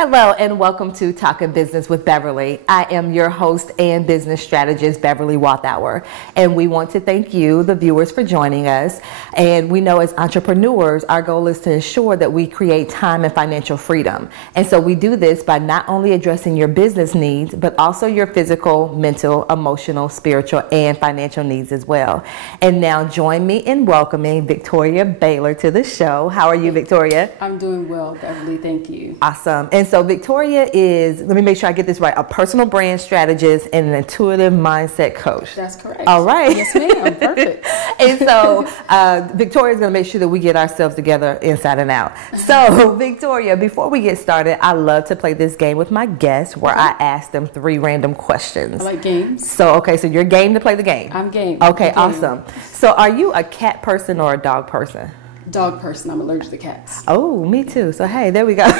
Hello and welcome to Talking Business with Beverly. I am your host and business strategist, Beverly Walthour. And we want to thank you, the viewers, for joining us. And we know as entrepreneurs, our goal is to ensure that we create time and financial freedom. And so we do this by not only addressing your business needs, but also your physical, mental, emotional, spiritual, and financial needs as well. And now join me in welcoming Victoria Baylor to the show. How are you, Victoria? I'm doing well, Beverly. Thank you. Awesome. And so Victoria is, let me make sure I get this right, a personal brand strategist and an intuitive mindset coach. That's correct. All right. Yes, ma'am. Perfect. And so Victoria is going to make sure that we get ourselves together inside and out. So Victoria, before we get started, I love to play this game with my guests where I ask them 3 random questions. I like games. So you're game to play the game? I'm game. Okay, awesome. So are you a cat person or a dog person? Dog person. I'm allergic to cats. Oh, me too. So hey, there we go.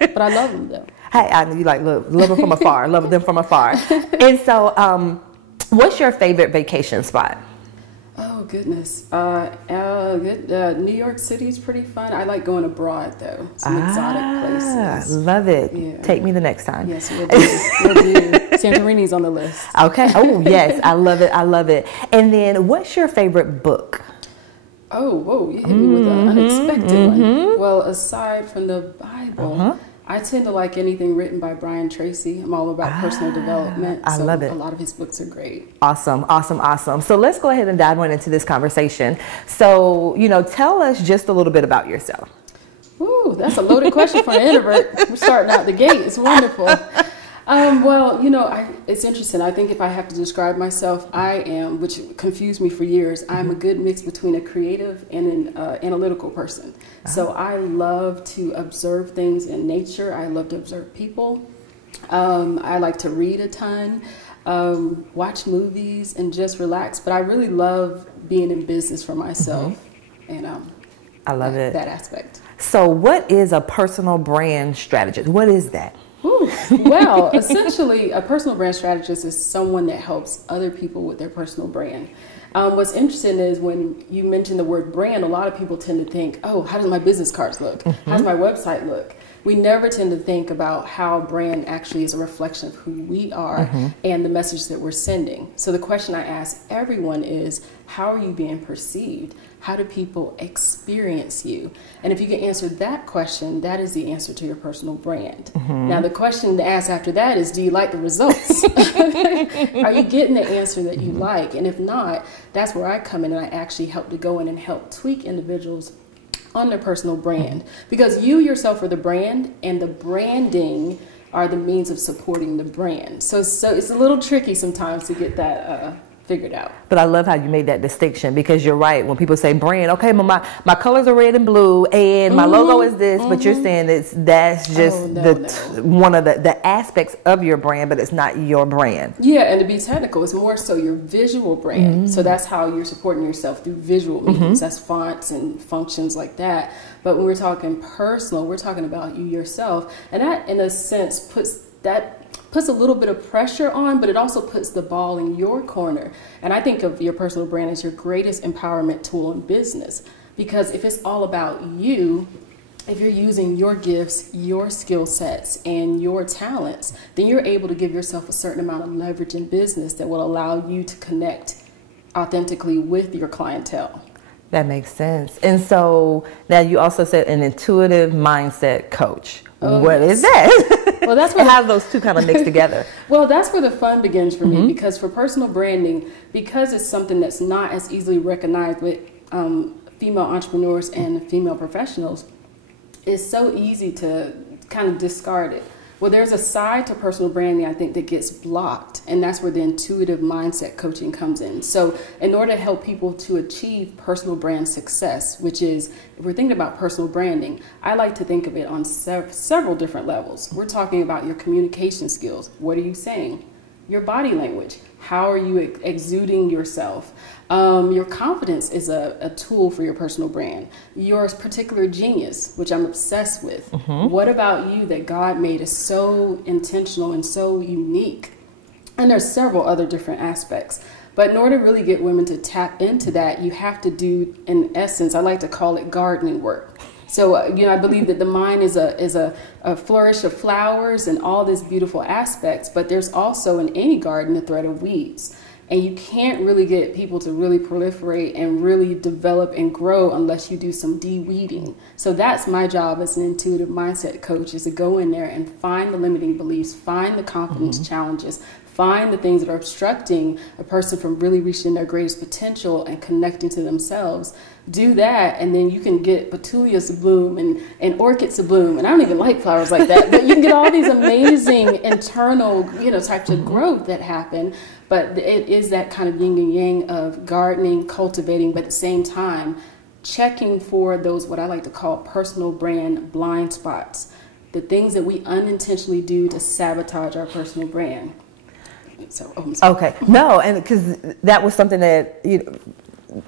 But I love them though. Hey, I know you like love them from afar, love them from afar. And so, what's your favorite vacation spot? Oh goodness, New York City is pretty fun. I like going abroad though, some exotic places. Love it. Yeah. Take me the next time. Yes, we'll do. Santorini's on the list. Okay. Oh yes, I love it. I love it. And then, what's your favorite book? Oh, whoa, you hit me with an unexpected one. Well, aside from the Bible, I tend to like anything written by Brian Tracy. I'm all about personal development. I love it. A lot of his books are great. Awesome, awesome, awesome. So let's go ahead and dive on into this conversation. So, tell us just a little bit about yourself. Ooh, that's a loaded question for an introvert. We're starting out the gate. It's wonderful. Well, it's interesting. I think if I have to describe myself, I am, which confused me for years, I'm a good mix between a creative and an analytical person. So I love to observe things in nature. I love to observe people. I like to read a ton, watch movies, and just relax. But I really love being in business for myself. And I love it. That aspect. So what is a personal brand strategist? What is that? Well, essentially, a personal brand strategist is someone that helps other people with their personal brand. What's interesting is when you mention the word brand, a lot of people tend to think, oh, how does my business cards look? How does my website look? We never tend to think about how brand actually is a reflection of who we are and the message that we're sending. So the question I ask everyone is, how are you being perceived? How do people experience you? And if you can answer that question, that is the answer to your personal brand. Now, the question to ask after that is, do you like the results? Are you getting the answer that you like? And if not, that's where I come in and I actually help to go in and help tweak individuals on their personal brand, because you yourself are the brand and the branding are the means of supporting the brand. So it's a little tricky sometimes to get that figured out. But I love how you made that distinction, because you're right. When people say brand, okay, my colors are red and blue and my logo is this, but you're saying that's just one of the aspects of your brand, but it's not your brand. Yeah, and to be technical, it's more so your visual brand. So that's how you're supporting yourself, through visual means. That's fonts and functions like that. But when we're talking personal, we're talking about you yourself. And that, in a sense, puts a little bit of pressure on, but it also puts the ball in your corner. And I think of your personal brand as your greatest empowerment tool in business, because if it's all about you, if you're using your gifts, your skill sets, and your talents, then you're able to give yourself a certain amount of leverage in business that will allow you to connect authentically with your clientele. That makes sense. And so now you also said an intuitive mindset coach. What is that? Well, that's where how do those two kind of mix together? Well, that's where the fun begins for me, because for personal branding, because it's something that's not as easily recognized with female entrepreneurs and female professionals, it's so easy to kind of discard it. Well, there's a side to personal branding, I think, that gets blocked, and that's where the intuitive mindset coaching comes in. So in order to help people to achieve personal brand success, which is, if we're thinking about personal branding, I like to think of it on several different levels. We're talking about your communication skills. What are you saying? Your body language. How are you exuding yourself? Your confidence is a tool for your personal brand. Your particular genius, which I'm obsessed with. What about you that God made is so intentional and so unique? And there's several other different aspects. But in order to really get women to tap into that, you have to do, in essence, I like to call it gardening work. So, I believe that the mind is a flourish of flowers and all these beautiful aspects, but there's also in any garden a thread of weeds. And you can't really get people to really proliferate and really develop and grow unless you do some de-weeding. So that's my job as an intuitive mindset coach, is to go in there and find the limiting beliefs, find the confidence challenges, find the things that are obstructing a person from really reaching their greatest potential and connecting to themselves. Do that, and then you can get petunias to bloom and orchids to bloom. And I don't even like flowers like that, but you can get all these amazing internal, types of growth that happen. But it is that kind of yin and yang of gardening, cultivating, but at the same time, checking for those, what I like to call personal brand blind spots, the things that we unintentionally do to sabotage our personal brand. So, okay, no, and because that was something that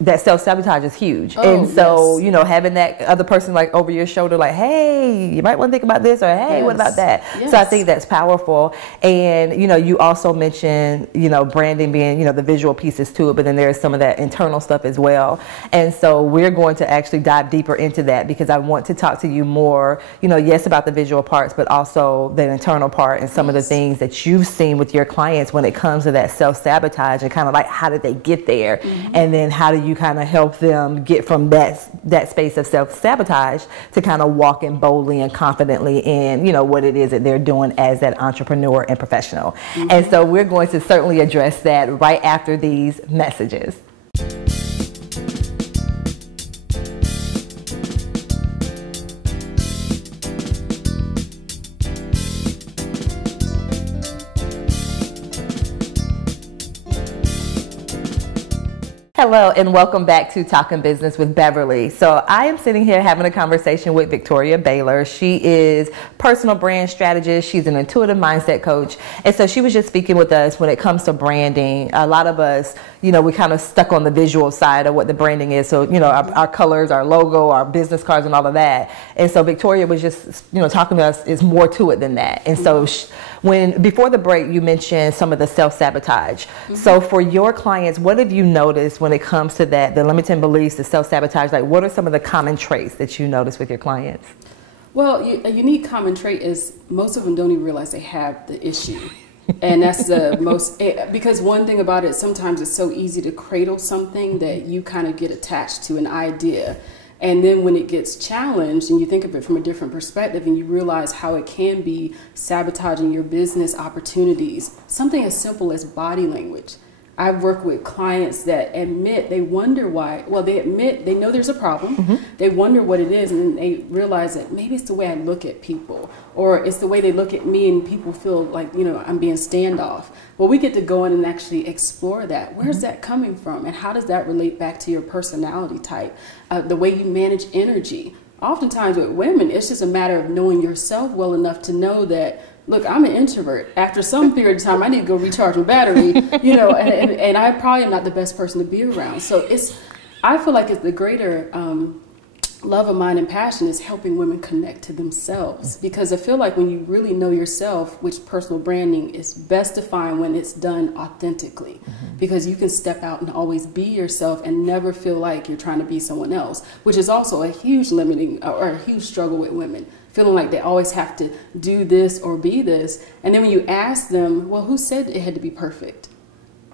that self-sabotage is huge. And so, having that other person like over your shoulder, like, hey, you might want to think about this, or hey, what about that? So I think that's powerful. And, you also mentioned, branding being, the visual pieces to it, but then there's some of that internal stuff as well. And so we're going to actually dive deeper into that, because I want to talk to you more, yes, about the visual parts, but also the internal part and some of the things that you've seen with your clients when it comes to that self-sabotage, and kind of like, how did they get there? And then how do you kind of help them get from that space of self-sabotage to kind of walking boldly and confidently in, what it is that they're doing as that entrepreneur and professional. And so we're going to certainly address that right after these messages. Hello and welcome back to Talking Business with Beverly. So I am sitting here having a conversation with Victoria Baylor. She is personal brand strategist. She's an intuitive mindset coach. And so she was just speaking with us when it comes to branding. A lot of us, we kind of stuck on the visual side of what the branding is. So, our colors, our logo, our business cards and all of that. And so Victoria was just, talking to us, is more to it than that. And so before the break, you mentioned some of the self-sabotage. So for your clients, what have you noticed when it comes to that, the limiting beliefs, the self-sabotage? Like, what are some of the common traits that you notice with your clients? Well, a unique common trait is most of them don't even realize they have the issue. And that's the most, because one thing about it, sometimes it's so easy to cradle something that you kind of get attached to an idea. And then when it gets challenged and you think of it from a different perspective and you realize how it can be sabotaging your business opportunities, something as simple as body language. I've worked with clients that admit they wonder why. Well, they admit they know there's a problem. They wonder what it is, and then they realize that maybe it's the way I look at people, or it's the way they look at me and people feel like, I'm being standoff. Well, we get to go in and actually explore that. Where's that coming from? And how does that relate back to your personality type, the way you manage energy? Oftentimes with women, it's just a matter of knowing yourself well enough to know that, look, I'm an introvert. After some period of time, I need to go recharge my battery, and I probably am not the best person to be around. So I feel like it's the greater love of mine and passion is helping women connect to themselves, because I feel like when you really know yourself, which personal branding is best defined when it's done authentically, because you can step out and always be yourself and never feel like you're trying to be someone else, which is also a huge limiting or a huge struggle with women, feeling like they always have to do this or be this. And then when you ask them, well, who said it had to be perfect?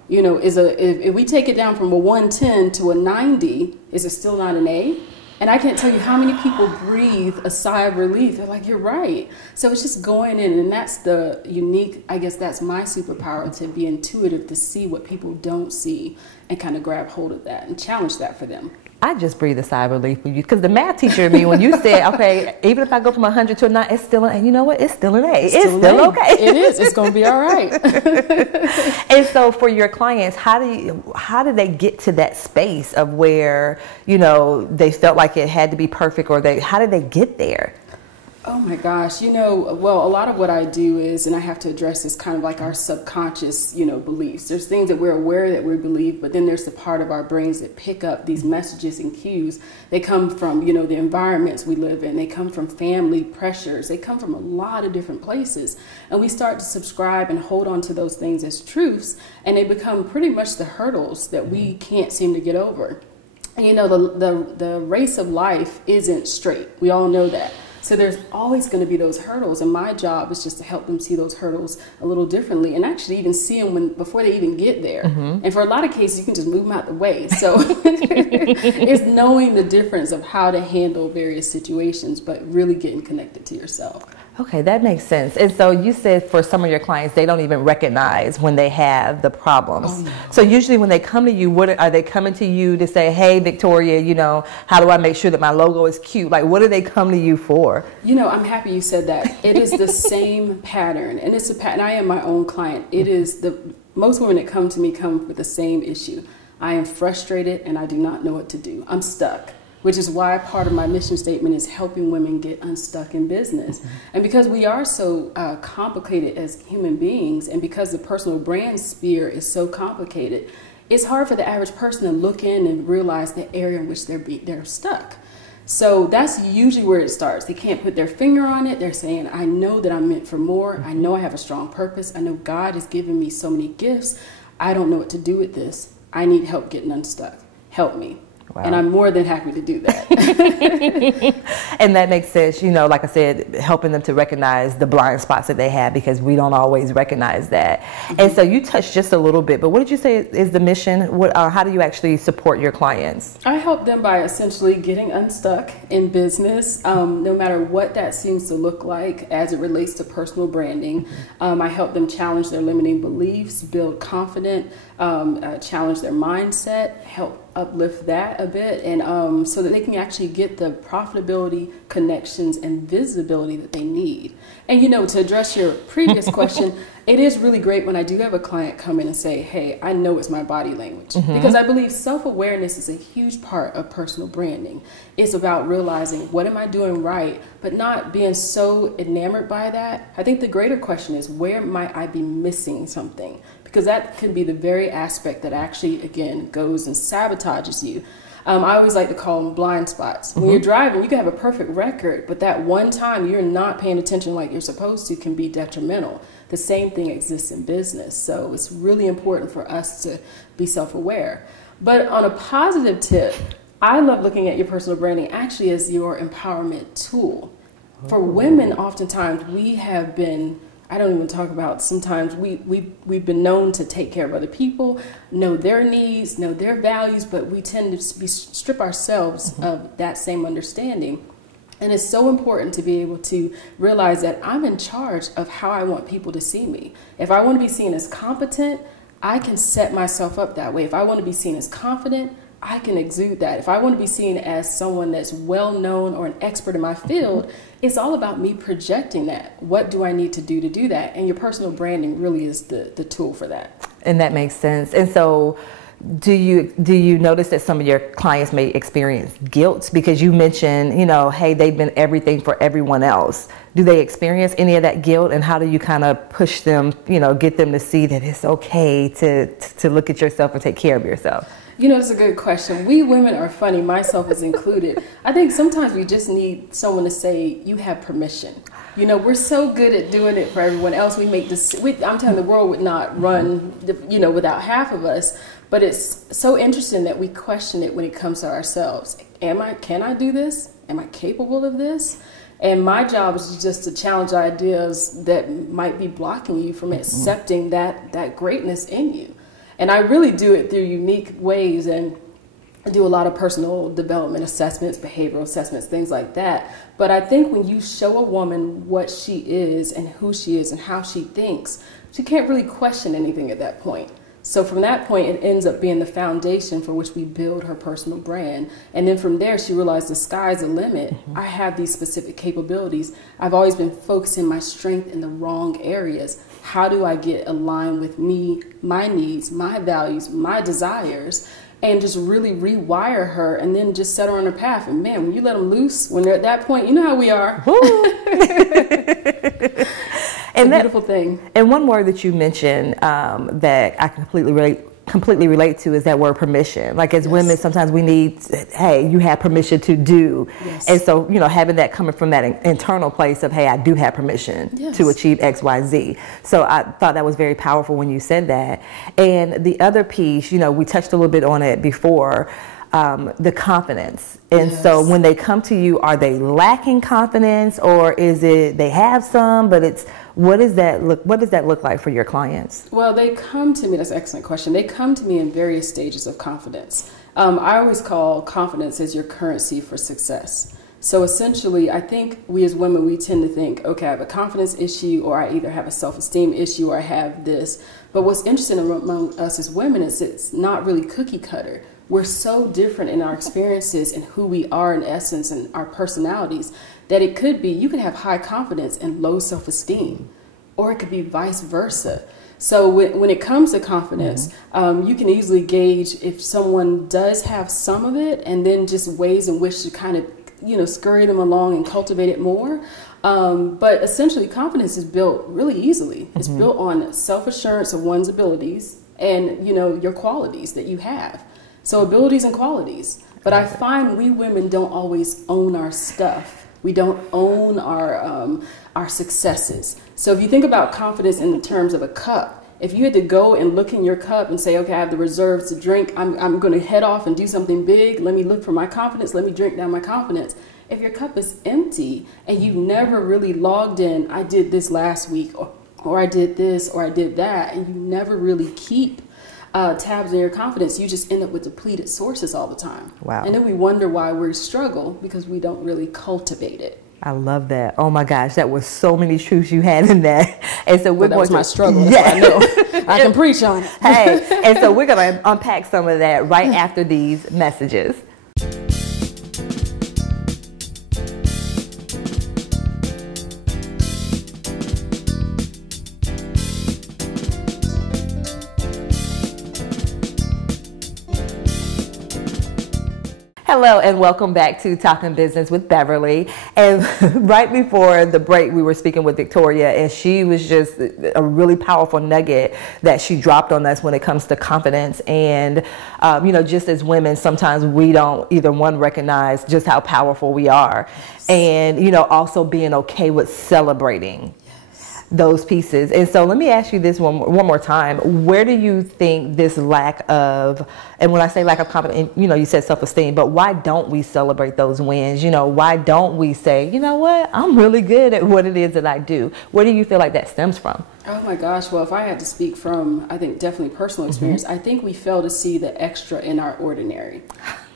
If we take it down from a 110 to a 90, is it still not an A? And I can't tell you how many people breathe a sigh of relief. They're like, you're right. So it's just going in, and that's the unique, I guess that's my superpower, to be intuitive, to see what people don't see and kind of grab hold of that and challenge that for them. I just breathe a sigh of relief for you, because the math teacher in me, when you said, okay, even if I go from 100 to a 9, it's still and you know what? It's still an A. It's still okay. It is. It's going to be all right. And so for your clients, how do they get to that space of where, they felt like it had to be perfect, or how did they get there? Oh my gosh, well, a lot of what I do is, and I have to address this, kind of like our subconscious, beliefs. There's things that we're aware that we believe, but then there's the part of our brains that pick up these messages and cues. They come from, the environments we live in. They come from family pressures. They come from a lot of different places. And we start to subscribe and hold on to those things as truths, and they become pretty much the hurdles that we can't seem to get over. you know, the race of life isn't straight. We all know that. So there's always going to be those hurdles, and my job is just to help them see those hurdles a little differently, and actually even see them before they even get there. And for a lot of cases, you can just move them out the way. So it's knowing the difference of how to handle various situations, but really getting connected to yourself. Okay, that makes sense. And so you said for some of your clients, they don't even recognize when they have the problems. Oh, no. So usually when they come to you, what are they coming to you to say, hey, Victoria, you know, how do I make sure that my logo is cute? Like, what do they come to you for? You know, I'm happy you said that. It is the same pattern, and it's a pattern. I am my own client. It is most women that come to me come with the same issue. I am frustrated and I do not know what to do. I'm stuck. Which is why part of my mission statement is helping women get unstuck in business. And because we are so complicated as human beings, and because the personal brand sphere is so complicated, it's hard for the average person to look in and realize the area in which they're stuck. So that's usually where it starts. They can't put their finger on it. They're saying, I know that I'm meant for more. I know I have a strong purpose. I know God has given me so many gifts. I don't know what to do with this. I need help getting unstuck. Help me. Wow. And I'm more than happy to do that. And that makes sense, you know, like I said, helping them to recognize the blind spots that they have, because we don't always recognize that. And so you touched just a little bit, but what did you say is the mission? How do you actually support your clients? I help them by essentially getting unstuck in business, no matter what that seems to look like as it relates to personal branding. I help them challenge their limiting beliefs, build confidence, challenge their mindset, help uplift that a bit, and so that they can actually get the profitability, connections, and visibility that they need. And you know, to address your previous question, it is really great when I do have a client come in and say, hey, I know it's my body language. Because I believe self-awareness is a huge part of personal branding. It's about realizing, what am I doing right, but not being so enamored by that. I think the greater question is, where might I be missing something? Because that can be the very aspect that actually, again, goes and sabotages you. I always like to call them blind spots. When you're driving, you can have a perfect record, but that one time you're not paying attention like you're supposed to can be detrimental. The same thing exists in business. So it's really important for us to be self-aware. But on a positive tip, I love looking at your personal branding actually as your empowerment tool. For women, oftentimes we have been, I don't even talk about, sometimes we've been known to take care of other people, know their needs, know their values, but we tend to strip ourselves of that same understanding. And it's so important to be able to realize that I'm in charge of how I want people to see me. If I want to be seen as competent, I can set myself up that way. If I want to be seen as confident, I can exude that. If I want to be seen as someone that's well known or an expert in my field, it's all about me projecting that. What do I need to do that? And your personal branding really is the tool for that. And that makes sense. And so do you notice that some of your clients may experience guilt? Because you mentioned, you know, hey, they've been everything for everyone else. Do they experience any of that guilt? And how do you kind of push them, you know, get them to see that it's okay to look at yourself and take care of yourself? You know, it's a good question. We women are funny, myself is included. I think sometimes we just need someone to say, you have permission. You know, we're so good at doing it for everyone else. We make this, I'm telling you, the world would not run, you know, without half of us. But it's so interesting that we question it when it comes to ourselves. Can I do this? Am I capable of this? And my job is just to challenge ideas that might be blocking you from accepting that greatness in you. And I really do it through unique ways, and I do a lot of personal development assessments, behavioral assessments, things like that. But I think when you show a woman what she is and who she is and how she thinks, she can't really question anything at that point. So from that point, it ends up being the foundation for which we build her personal brand. And then from there, she realized the sky's the limit. I have these specific capabilities. I've always been focusing my strength in the wrong areas. How do I get aligned with me, my needs, my values, my desires, and just really rewire her and then just set her on her path? And man, when you let them loose, when they're at that point, you know how we are. It's a beautiful thing. And one word that you mentioned that I completely relate to is that word permission. Like as women, sometimes we need, hey, you have permission to do. And so, you know, having that coming from that internal place of, hey, I do have permission to achieve X, Y, Z. So I thought that was very powerful when you said that. And the other piece, you know, we touched a little bit on it before. the confidence. And so when they come to you, are they lacking confidence, or is it they have some, but it's, what does that look like for your clients? Well, they come to me, that's an excellent question. They come to me in various stages of confidence. I always call confidence as your currency for success. So essentially, I think we as women, we tend to think, okay, I have a confidence issue, or I either have a self-esteem issue, or I have this. But what's interesting among us as women is it's not really cookie cutter. We're so different in our experiences and who we are in essence and our personalities that it could be, you could have high confidence and low self-esteem, or it could be vice versa. So when it comes to confidence, you can easily gauge if someone does have some of it and then just ways in which to kind of, scurry them along and cultivate it more. But essentially, confidence is built really easily. It's built on self-assurance of one's abilities and, your qualities that you have. So abilities and qualities. But I find we women don't always own our stuff. We don't own our successes. So if you think about confidence in the terms of a cup, if you had to go and look in your cup and say, okay, I have the reserves to drink, I'm going to head off and do something big. Let me look for my confidence. Let me drink down my confidence. If your cup is empty and you've never really logged in, I did this last week, or I did this, or I did that, and you never really keep tabs on your confidence, you just end up with depleted sources all the time. Wow. And then we wonder why we struggle because we don't really cultivate it. I love that. Oh my gosh, that was so many truths you had in that. And so we're that was my struggle. That's why I know. I can preach on it. Hey, and so we're going to unpack some of that right after these messages. Hello and welcome back to Talking Business with Beverly. And right before the break, we were speaking with Victoria, and she was just a really powerful nugget that she dropped on us when it comes to confidence. And, just as women, sometimes we don't either one recognize just how powerful we are. And, also being okay with celebrating those pieces. And so let me ask you this one more time. Where do you think this lack of, and when I say lack of confidence, you said self-esteem, but why don't we celebrate those wins? Why don't we say, you know what, I'm really good at what it is that I do? Where do you feel like that stems from? Oh my gosh. Well, if I had to speak from, I think definitely personal experience, I think we fail to see the extra in our ordinary.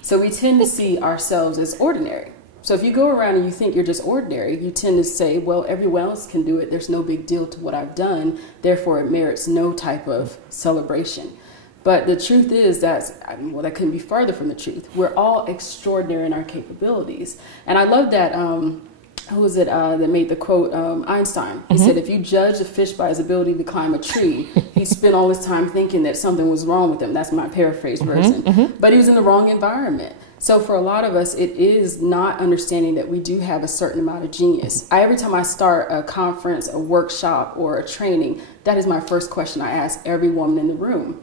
So we tend to see ourselves as ordinary. So if you go around and you think you're just ordinary, you tend to say, well, everyone else can do it. There's no big deal to what I've done. Therefore, it merits no type of celebration. But the truth is that couldn't be farther from the truth. We're all extraordinary in our capabilities. And I love that, who was it that made the quote, Einstein. He said, if you judge a fish by his ability to climb a tree, he spent all his time thinking that something was wrong with him. That's my paraphrase version. But he was in the wrong environment. So for a lot of us, it is not understanding that we do have a certain amount of genius. Every time I start a conference, a workshop, or a training, that is my first question I ask every woman in the room.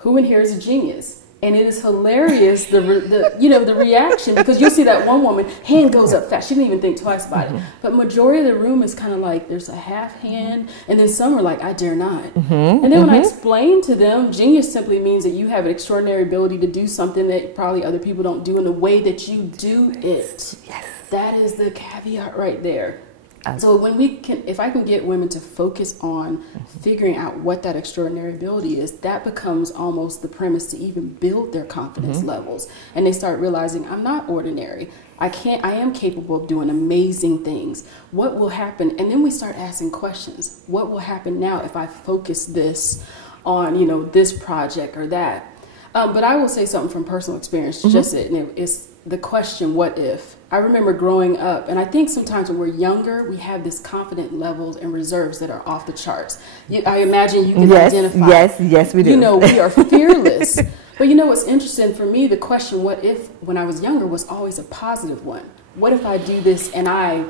Who in here is a genius? And it is hilarious, the reaction, because you'll see that one woman, hand goes up fast. She didn't even think twice about it. But majority of the room is kind of like, there's a half hand, and then some are like, I dare not. And then when I explain to them, genius simply means that you have an extraordinary ability to do something that probably other people don't do in the way that you do it. Yes. That is the caveat right there. So if I can get women to focus on figuring out what that extraordinary ability is, that becomes almost the premise to even build their confidence levels. And they start realizing, I'm not ordinary. I am capable of doing amazing things. What will happen? And then we start asking questions. What will happen now if I focus this on, this project or that? But I will say something from personal experience, it's the question, what if? I remember growing up, and I think sometimes when we're younger, we have this confident levels and reserves that are off the charts. I imagine you can identify. Yes, we do. We are fearless. But what's interesting for me, the question, what if, when I was younger, was always a positive one. What if I do this and I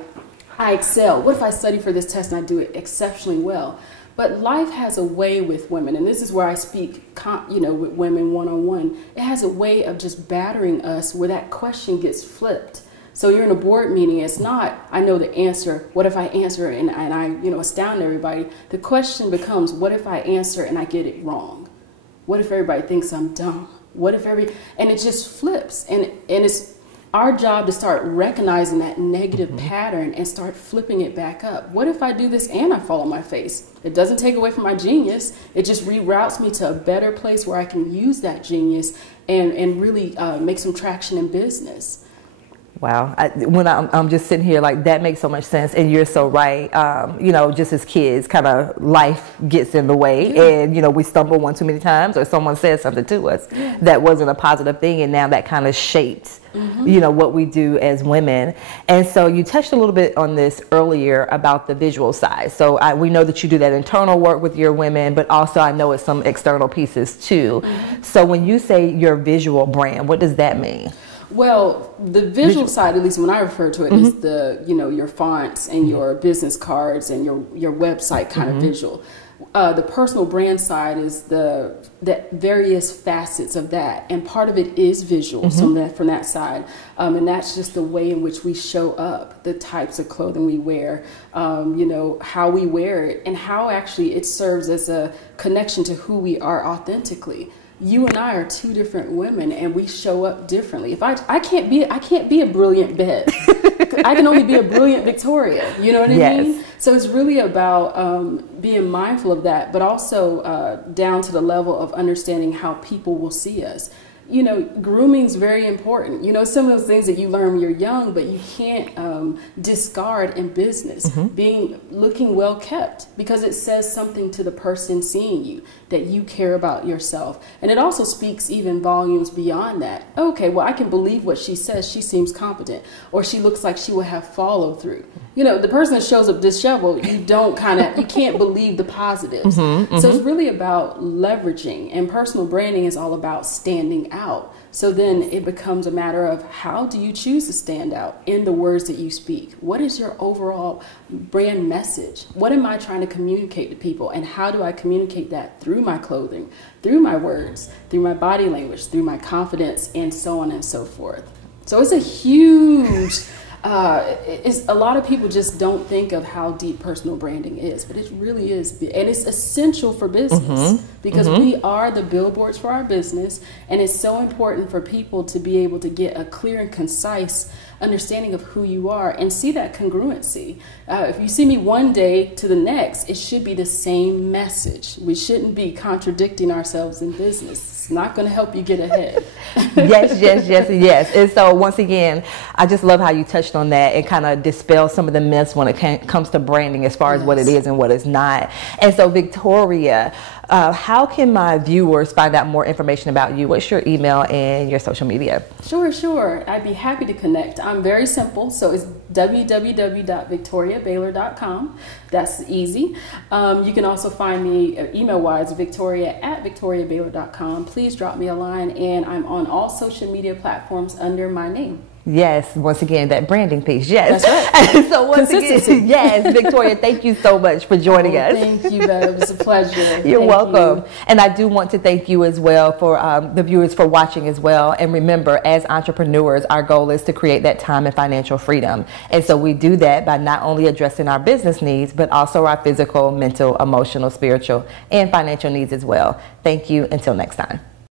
excel? What if I study for this test and I do it exceptionally well? But life has a way with women, and this is where I speak, with women one-on-one. It has a way of just battering us where that question gets flipped. So you're in a board meeting. It's not, I know the answer. What if I answer and I, astound everybody? The question becomes, what if I answer and I get it wrong? What if everybody thinks I'm dumb? What if and it just flips, and it's our job to start recognizing that negative pattern and start flipping it back up. What if I do this and I fall on my face? It doesn't take away from my genius. It just reroutes me to a better place where I can use that genius and really make some traction in business. Wow. When I'm just sitting here, like, that makes so much sense, and you're so right. You know, just as kids, kind of life gets in the way, and, you know, we stumble one too many times, or someone says something to us that wasn't a positive thing, and now that kind of shapes, you know, what we do as women. And so you touched a little bit on this earlier about the visual side. So we know that you do that internal work with your women, but also I know it's some external pieces too. So when you say your visual brand, what does that mean? Well, the visual side, at least when I refer to it, is the, you know, your fonts and your business cards and your website kind of visual. The personal brand side is the various facets of that, and part of it is visual. So from that side, and that's just the way in which we show up, the types of clothing we wear, you know, how we wear it, and how actually it serves as a connection to who we are authentically. You and I are two different women, and we show up differently. If I can't be a brilliant Bev. I can only be a brilliant Victoria. You know what I mean? So it's really about being mindful of that, but also down to the level of understanding how people will see us. You know, grooming is very important. You know, some of those things that you learn when you're young, but you can't discard in business. Looking well kept, because it says something to the person seeing you, that you care about yourself. And it also speaks even volumes beyond that. Okay, well, I can believe what she says. She seems competent, or she looks like she will have follow through. You know, the person that shows up disheveled, you can't believe the positives. So it's really about leveraging, and personal branding is all about standing out. So then it becomes a matter of, how do you choose to stand out in the words that you speak? What is your overall brand message? What am I trying to communicate to people? And how do I communicate that through my clothing, through my words, through my body language, through my confidence, and so on and so forth. So it's a huge... a lot of people just don't think of how deep personal branding is, but it really is, and it's essential for business, because we are the billboards for our business, and it's so important for people to be able to get a clear and concise understanding of who you are and see that congruency. If you see me one day to the next, it should be the same message. We shouldn't be contradicting ourselves in business. It's not going to help you get ahead. Yes. And so once again, I just love how you touched on that and kind of dispel some of the myths when it comes to branding, as far as what it is and what it's not. And so, Victoria, how can my viewers find out more information about you? What's your email and your social media? Sure. I'd be happy to connect. I'm very simple. So it's www.victoriabaylor.com. That's easy. You can also find me email-wise, victoria@victoriabaylor.com. Please drop me a line, and I'm on all social media platforms under my name. Yes, once again, that branding piece. Yes, that's right. So once again, yes, Victoria, thank you so much for joining us. Thank you, Bev. It's a pleasure. You're welcome. And I do want to thank you as well for the viewers for watching as well. And remember, as entrepreneurs, our goal is to create that time and financial freedom. And so we do that by not only addressing our business needs, but also our physical, mental, emotional, spiritual, and financial needs as well. Thank you. Until next time.